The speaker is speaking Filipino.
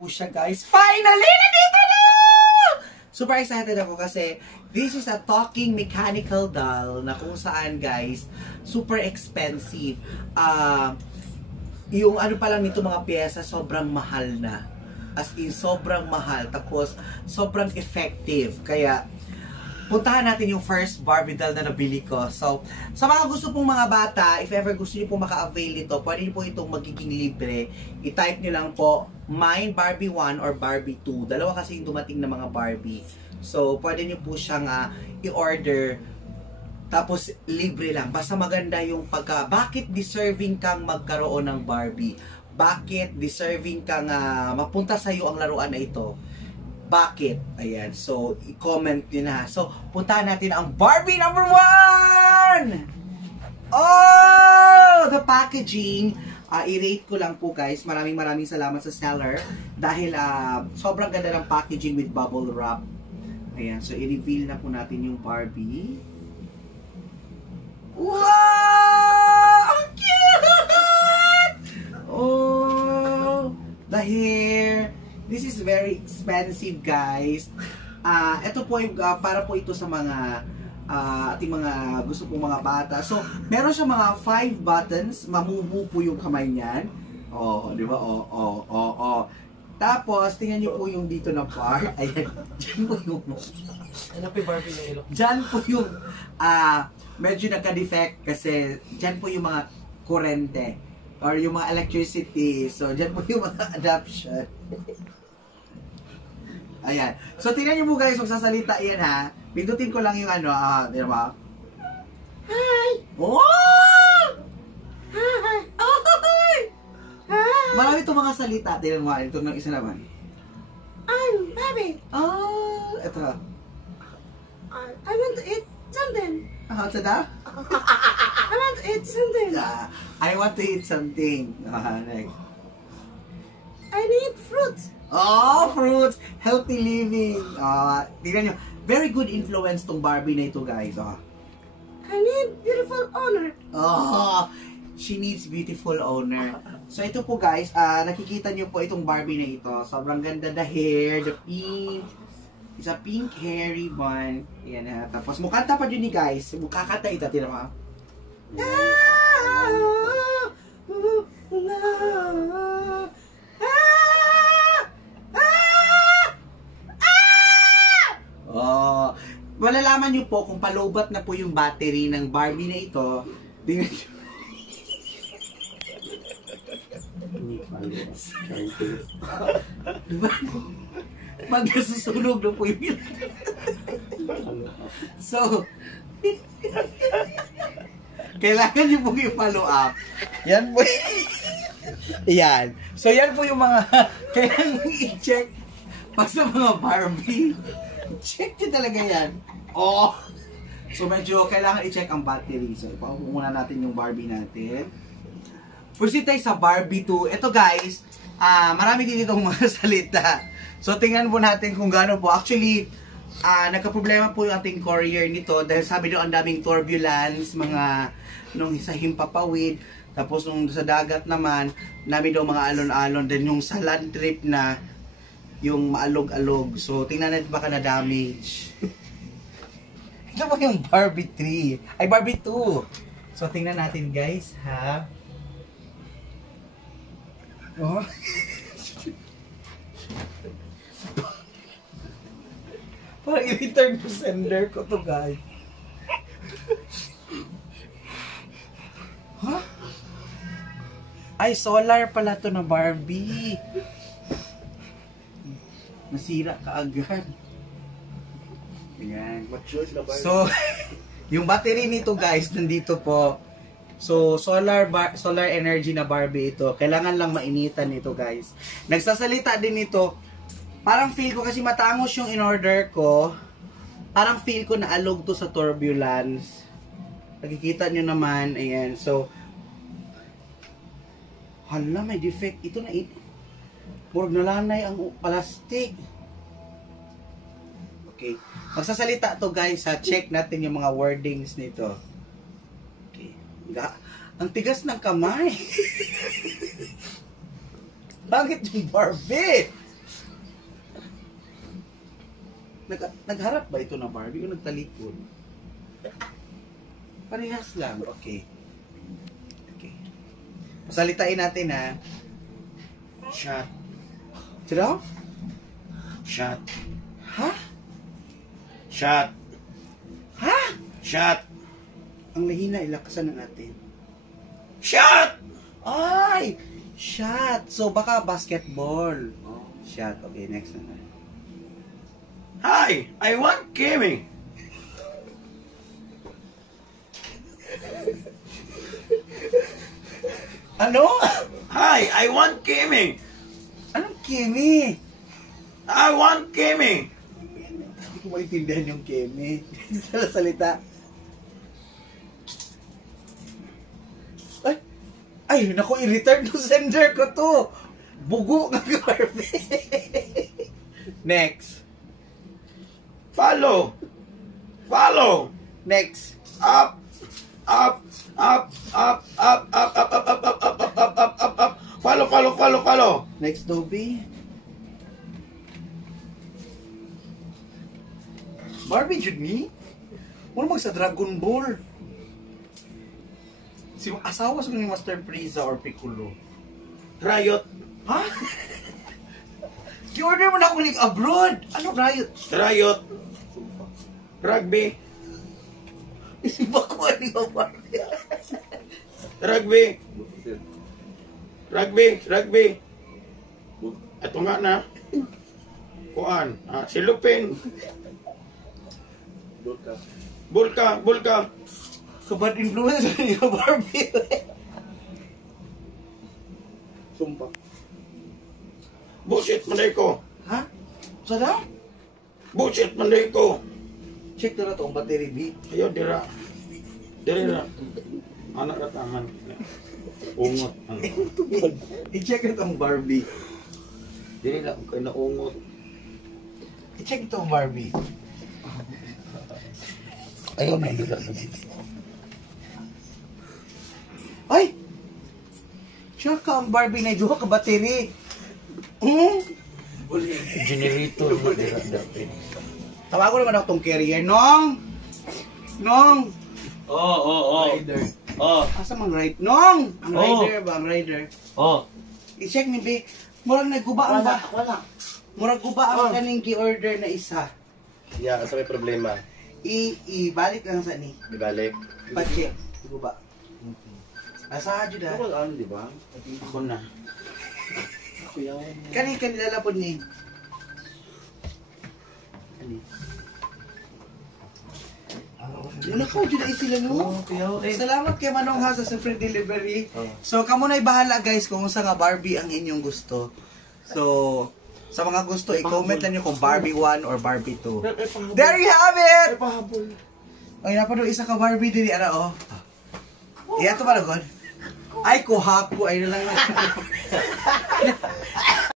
Siya guys, finally nandito na! Super excited ako kasi this is a talking mechanical doll na kung saan guys, super expensive. Yung ano pa lang nito mga pyesa, sobrang mahal na. As in, sobrang mahal. Tapos, sobrang effective. Kaya, puntahan natin yung first Barbie doll na nabili ko. So, sa mga gusto pong mga bata, if ever gusto niyo pong maka-avail ito, pwede niyo po itong magiging libre. I-type niyo lang po, mine Barbie 1 or Barbie 2. Dalawa kasi yung dumating na mga Barbie. So, pwede niyo po siyang i-order. Tapos, libre lang. Basta maganda yung bakit deserving kang magkaroon ng Barbie? Bakit deserving kang mapunta sa'yo ang laruan na ito? Bakit? Ayan. So, i-comment nyo na. So, puntahan natin ang Barbie number 1! Oh! The packaging. I-rate ko lang po guys. Maraming salamat sa seller. Dahil sobrang ganda ng packaging with bubble wrap. Ayan. So, i-reveal na po natin yung Barbie. Wow! Ang cute! Oh! The hair. This is very expensive, guys. Ito po yung para po ito sa mga ating mga gusto pong mga bata. So, meron siya mga 5 buttons. Mamumu po yung kamay niyan. Oh, di ba? Oh. Tapos, tingnan niyo po yung dito na part. Ayan. Diyan po yung ano po yung Barbie na ilok? Diyan po yung medyo nagka-defect kasi diyan po yung mga kurente or yung mga electricity. So, diyan po yung mga adaption. Ayan. So, tingnan niyo po guys, magsasalita yan ha. Pindutin ko lang yung di ba? Hi! Oh! Hi! Oh! Hi! Marami itong mga salita. Tingnan mo, ito ng isa naman. I'm Barbie. Oh! Ito. I want to eat something. What's that? I want to eat something. I want to eat something. Next. I need fruits. Oh, fruits! Healthy living! Tignan nyo. Very good influence tong Barbie na ito, guys. I need beautiful owner. Oh, she needs beautiful owner. So, ito po, guys. Nakikita nyo po itong Barbie na ito. Sobrang ganda the hair, the pink. It's a pink hairy one. Ayan na. Tapos, mukanta pa yun ni guys. Mukakanta ito. Tira mo. Malalaman nyo po kung palobat na po yung battery ng Barbie na ito. Tingnan nyo. Diba? Magkasusunog na po yung So, kailangan nyo po yung follow up. Yan po. Yan. So, yan po yung mga kailangan i-check pa sa mga Barbie. Check nyo talaga yan. Oh! So, medyo kailangan i-check ang battery. So, ipaupo muna natin yung Barbie natin. Proceed tayo sa Barbie 2. Ito guys, marami din itong mga salita. So, tingnan po natin kung gaano po. Actually, nagka-problema po yung ating courier nito. Dahil sabi doon ang daming turbulence, mga nung sa himpapawid. Tapos, nung sa dagat naman, namin daw mga alon-alon. Then, yung sa land trip na, yung maalog-alog. So, tingnan natin baka na-damage. Ito po yung Barbie 3. Ay, Barbie 2. So, tingnan natin guys, ha? Oh. Parang i-return to sender ko to guys. Huh? Ay, solar pala to na Barbie. Nasira ka agad. Ayan. So, yung battery nito guys, nandito po. So, solar energy na Barbie ito. Kailangan lang mainitan ito guys. Nagsasalita din ito. Parang feel ko kasi matangos yung in-order ko. Parang feel ko na alog to sa turbulence. Nakikita nyo naman. Ayan. So, hala, may defect. Ito na ito. Murag nalanay ang plastic. Okay. Magsasalita to guys ha. Check natin yung mga wordings nito. Okay. Ang tigas ng kamay. Bakit yung Barbie? Nagharap ba ito na Barbie o nagtalikod? Parehas lang. Okay. Okay. Pasalitain natin ha. Shot. Sino? Shot. Ha? Shot. Ha? Shot. Ang mahina, ilakasan na natin. Shot! Ay! Shot! So, baka basketball. Shot. Okay, next na. Hi, I want Kimmy. Ano? Hi, I want Kimmy. Anong Kimi? I want Kimmy. Hindi ko maintindihan yung Kimi. Sa salita. Ay, naku, i-return to sender ko to. Bugo nga Barbie. Next. Follow. Follow. Next. Up. Up. Up. Up. Up. Up. Up. Up. Up. Up. Up. Up. Up. Up. Up. Follow. Follow. Follow. Follow. Next, Dobby. Barbie, jud ni? Wala mag sa Dragon Ball. Si asawa sa ni Master Frieza or Piccolo. Riot. Ha? Ki-order mo na ako ni abroad. Ano riot? Riot. Rugby. Isiba ko ni Barbie. Rugby. Rugby. Rugby. Ato nga na. Kuan. Si Lupin. Bulka. Bulka. Kabad influence ni Barbie. Sumpah. Bullshit manday ko. Ha? Sada? Bullshit manday ko. Check na to ang battery B. Ayo dira. Dira. Anak ratangan. Ungot. I-check ito ang Barbie. Diri lang ko na ungot. I-check ito ang Barbie. Ayo na dira. Ay! Tsaka ang Barbie na duha ka battery. Generator na dira dapat. Tawago naman ako tong carrier. Nong! Nong! Oh. Rider. Oh. Asa mang rider? Nong! Ang rider ba? Ang rider. Oh. I-check ni B. Murag nagguba ang ba? Wala. Murag guba ang kaning gi-order na isa. Ya, asa may problema? Ibalik lang sa ni. Ibalik. Pa-check. Guba. Asa jud ha? Ano, di ba? Ako na. Kani lalapod ni. Kani. Wala ko dyan ay sila no. Salamat kay Manong ha sa free delivery. So kamo na'y bahala guys kung sa nga Barbie ang inyong gusto. So sa mga gusto i-comment lang niyo kung Barbie 1 or Barbie 2. There you have it. Ay napado isa ka Barbie diri ara oh. Iya to ba god? Ay kuha ko ay lang.